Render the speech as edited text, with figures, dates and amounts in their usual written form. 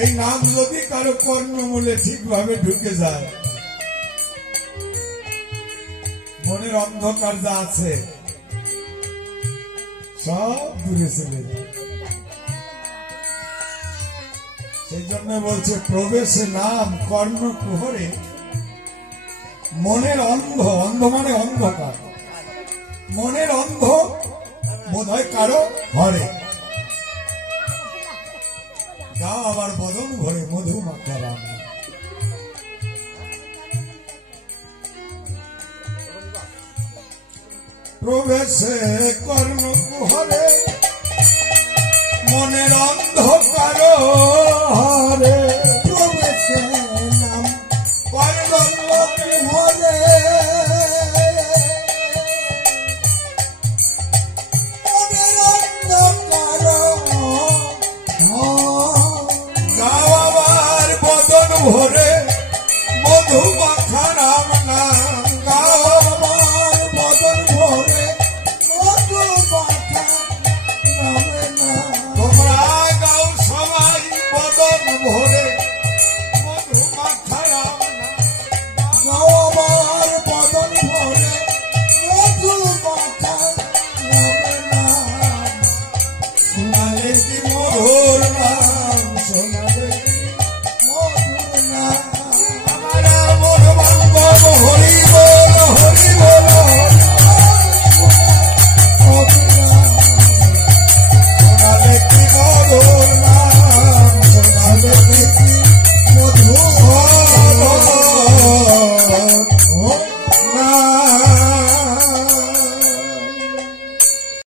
এই নাম যদি কারো কর্ণমূলে ঠিকভাবে ঢুকে যায়, মনের অন্ধকার যা আছে সব দূরে চলে যায়। সেই জন্য বলছে প্রবেশে নাম কর্ণ কুহরে, মনের অন্ধ, অন্ধ মানে অন্ধকার, মনের অন্ধ বোধ হয় কারো ঘরে। যাও আবার বদন ঘরে মধু মাখা রাম। প্রবেশে কর্ণ কুহরে, মনের অন্ধকার